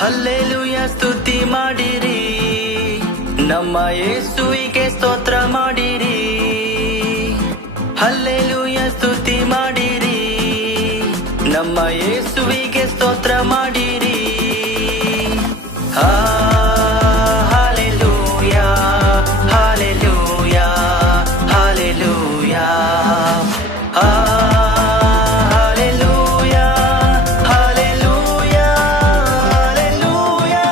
Hallelujah ಸ್ತುತಿ ಮಾಡಿರಿ, ನಮ್ಮ ಯೇಸುವಿಗೆ ಸ್ತೋತ್ರ ಮಾಡಿರಿ. ಹಲ್ಲೆಲೂಯ ಸ್ತುತಿ ಮಾಡಿರಿ, ನಮ್ಮ ಯೇಸುವಿಗೆ ಸ್ತೋತ್ರ ಮಾಡಿರಿ. Hallelujah hallelujah hallelujah hallelujah hallelujah hallelujah.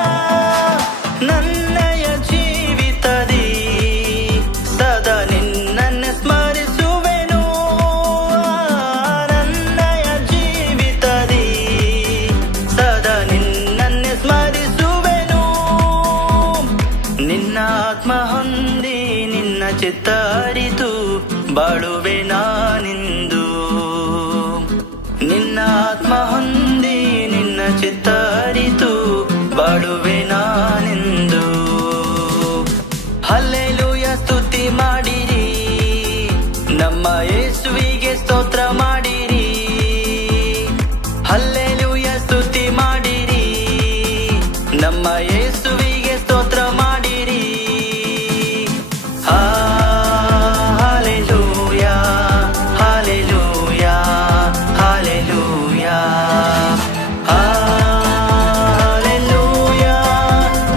ನನ್ನಯ ಜೀವಿತದಿ ಸದಾ ನಿನ್ನನ್ನೇ ಸ್ಮರಿಸುವೆನು. ನನ್ನಯ ಜೀವಿತದಿ ಸದಾ ನಿನ್ನನ್ನೇ ಸ್ಮರಿಸುವೆನು. ನಿನ್ನ ಆತ್ಮ ಹೊಂದಿ ನಿನ್ನ ಚಿತ್ತ ಅರಿತು ಬಾಳುವೆ ನಾನಿಂದು. ನಿನ್ನ ಆತ್ಮ ಹೊಂದಿ ನಿನ್ನ ಚಿತ್ತ ಅರಿತು ಬಾಳುವೆ ನಾನಿಂದು. ಹಲ್ಲೆಲೂಯ ಸ್ತುತಿ ಮಾಡಿರಿ, ನಮ್ಮ ಯೇಸುವಿಗೆ ಸ್ತೋತ್ರ ಮಾಡಿರಿ. ಹಲ್ಲೆಲೂಯ ಸ್ತುತಿ ಮಾಡಿರಿ, ನಮ್ಮ ಯೇಸುವಿಗೆ ಸ್ತೋತ್ರ ಮಾಡಿರಿ. Hallelujah hallelujah hallelujah hallelujah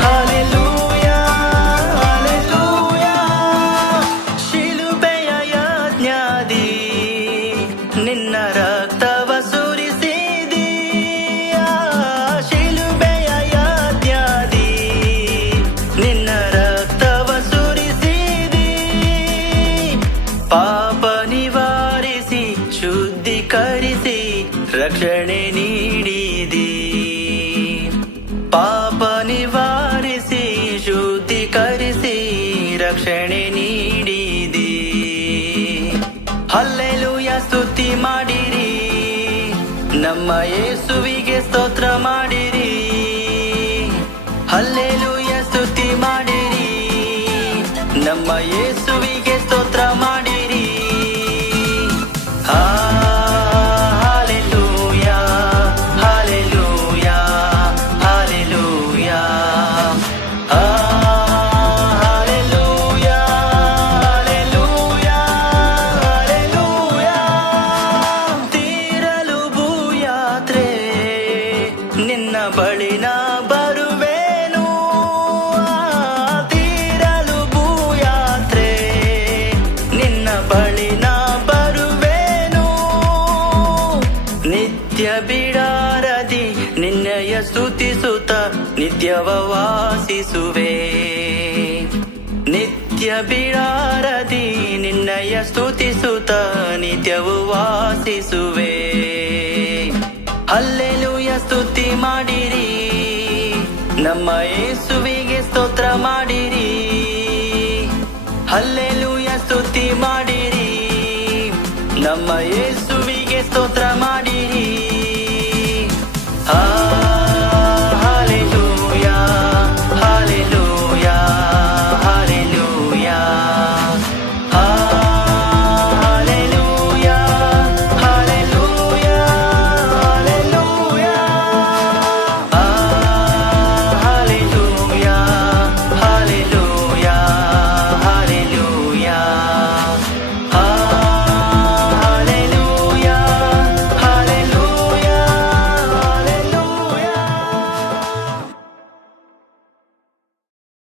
hallelujah hallelujah. ಶಿಲುಬೆಯ ಯಜ್ಞದಿ ನಿನ್ನ ರಕ್ತವ ಸುರಿಸಿದಿ. ಶಿಲುಬೆಯ ಯಜ್ಞದಿ ನಿನ್ನ ರಕ್ತವ ಸುರಿಸಿದಿ. ಪಾಪ ನಿವಾರಿಸಿ ಶುದ್ಧೀಕರಿಸಿ ರಕ್ಷಣೆ ನೀಡಿದಿ. ಪಾಪ ನಿವಾರಿಸಿ ಶುದ್ಧೀಕರಿಸಿ ರಕ್ಷಣೆ ನೀಡಿದಿ. ಹಲ್ಲೆಲೂಯ ಸ್ತುತಿ ಮಾಡಿರಿ, ನಮ್ಮ ಯೇಸುವಿಗೆ ಸ್ತೋತ್ರ ಮಾಡಿರಿ. ಹಲ್ಲೆಲೂಯ ಸ್ತುತಿ ಮಾಡಿರಿ, ನಮ್ಮ ಯೇಸುವಿಗೆ ಸ್ತೋತ್ರ ಮಾಡಿರಿ. Hallelujah hallelujah hallelujah hallelujah hallelujah hallelujah. ತೀರಲು ಭೂಯಾತ್ರೆ ನಿನ್ನ ಬಳಿನ ಬರುವೆನು. ತೀರಲು ಭೂಯಾತ್ರೆ ನಿನ್ನ ಬಳಿನ ಬರುವೆನು. ನಿತ್ಯ ಬಿಡಾರದಿ ನಿನ್ನಯ ಸ್ತುತಿಸುತ್ತ ನಿತ್ಯವ ವಾಸಿಸುವೆ. ನಿತ್ಯ ಬಿಡಾರದಿ ನಿನ್ನಯ ಸ್ತುತಿಸುತ್ತ ನಿತ್ಯವು ವಾಸಿಸುವೆ. ಹಲ್ಲೆಲೂಯ ಸ್ತುತಿ ಮಾಡಿರಿ, ನಮ್ಮ ಯೇಸುವಿಗೆ ಸ್ತೋತ್ರ ಮಾಡಿರಿ. ಹಲ್ಲೆಲೂಯ ಸ್ತುತಿ ಮಾಡಿರಿ, ನಮ್ಮ ಯೇಸುವಿಗೆ ಸ್ತೋತ್ರ ಮಾಡಿರಿ.